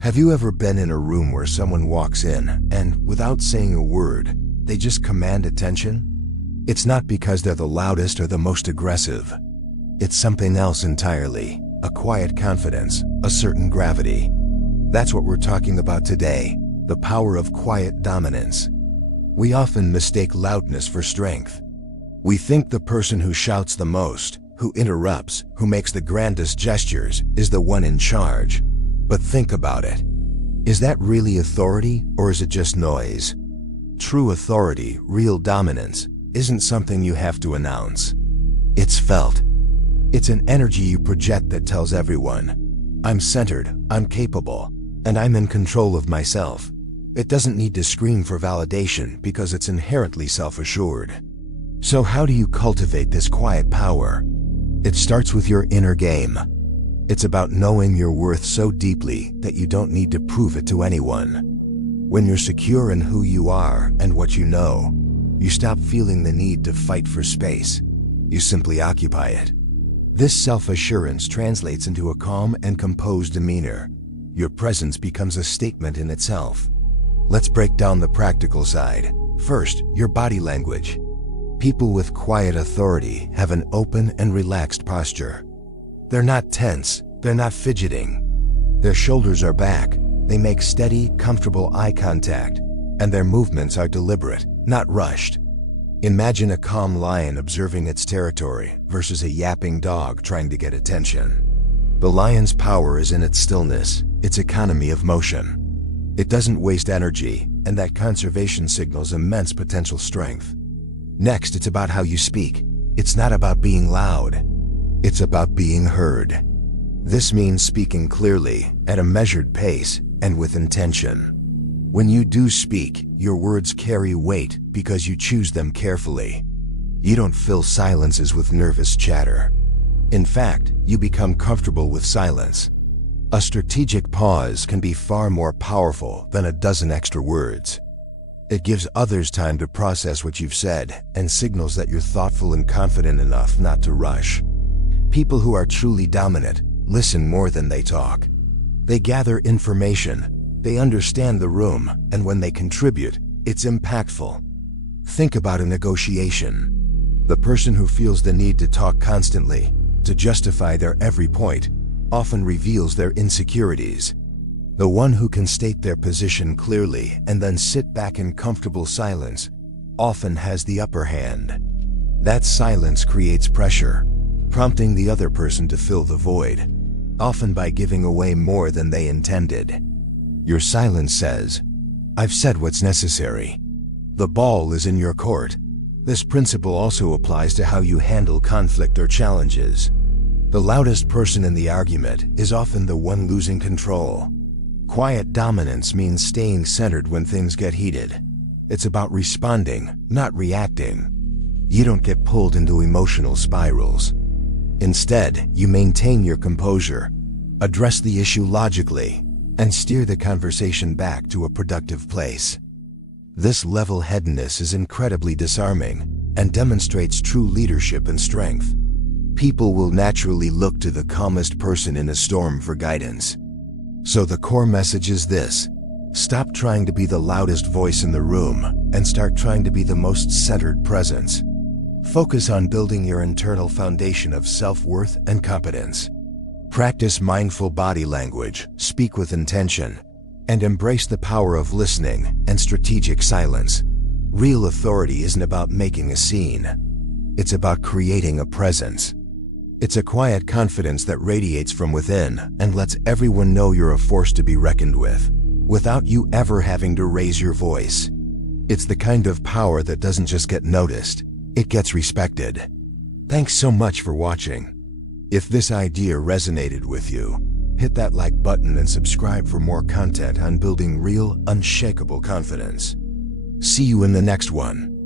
Have you ever been in a room where someone walks in and, without saying a word, they just command attention? It's not because they're the loudest or the most aggressive. It's something else entirely, a quiet confidence, a certain gravity. That's what we're talking about today, the power of quiet dominance. We often mistake loudness for strength. We think the person who shouts the most, who interrupts, who makes the grandest gestures, is the one in charge. But think about it. Is that really authority, or is it just noise? True authority, real dominance, isn't something you have to announce. It's felt. It's an energy you project that tells everyone, I'm centered, I'm capable, and I'm in control of myself. It doesn't need to scream for validation because it's inherently self-assured. So how do you cultivate this quiet power? It starts with your inner game. It's about knowing your worth so deeply that you don't need to prove it to anyone. When you're secure in who you are and what you know, you stop feeling the need to fight for space. You simply occupy it. This self-assurance translates into a calm and composed demeanor. Your presence becomes a statement in itself. Let's break down the practical side. First, your body language. People with quiet authority have an open and relaxed posture. They're not tense, they're not fidgeting. Their shoulders are back, they make steady, comfortable eye contact, and their movements are deliberate, not rushed. Imagine a calm lion observing its territory versus a yapping dog trying to get attention. The lion's power is in its stillness, its economy of motion. It doesn't waste energy, and that conservation signals immense potential strength. Next, it's about how you speak. It's not about being loud. It's about being heard. This means speaking clearly, at a measured pace, and with intention. When you do speak, your words carry weight because you choose them carefully. You don't fill silences with nervous chatter. In fact, you become comfortable with silence. A strategic pause can be far more powerful than a dozen extra words. It gives others time to process what you've said and signals that you're thoughtful and confident enough not to rush. People who are truly dominant listen more than they talk. They gather information, they understand the room, and when they contribute, it's impactful. Think about a negotiation. The person who feels the need to talk constantly, to justify their every point, often reveals their insecurities. The one who can state their position clearly and then sit back in comfortable silence often has the upper hand. That silence creates pressure, prompting the other person to fill the void, often by giving away more than they intended. Your silence says, I've said what's necessary. The ball is in your court. This principle also applies to how you handle conflict or challenges. The loudest person in the argument is often the one losing control. Quiet dominance means staying centered when things get heated. It's about responding, not reacting. You don't get pulled into emotional spirals. Instead, you maintain your composure, address the issue logically, and steer the conversation back to a productive place. This level-headedness is incredibly disarming and demonstrates true leadership and strength. People will naturally look to the calmest person in a storm for guidance. So the core message is this: stop trying to be the loudest voice in the room and start trying to be the most centered presence. Focus on building your internal foundation of self-worth and competence. Practice mindful body language, speak with intention, and embrace the power of listening and strategic silence. Real authority isn't about making a scene. It's about creating a presence. It's a quiet confidence that radiates from within and lets everyone know you're a force to be reckoned with, without you ever having to raise your voice. It's the kind of power that doesn't just get noticed, it gets respected. Thanks so much for watching. If this idea resonated with you, hit that like button and subscribe for more content on building real, unshakable confidence. See you in the next one.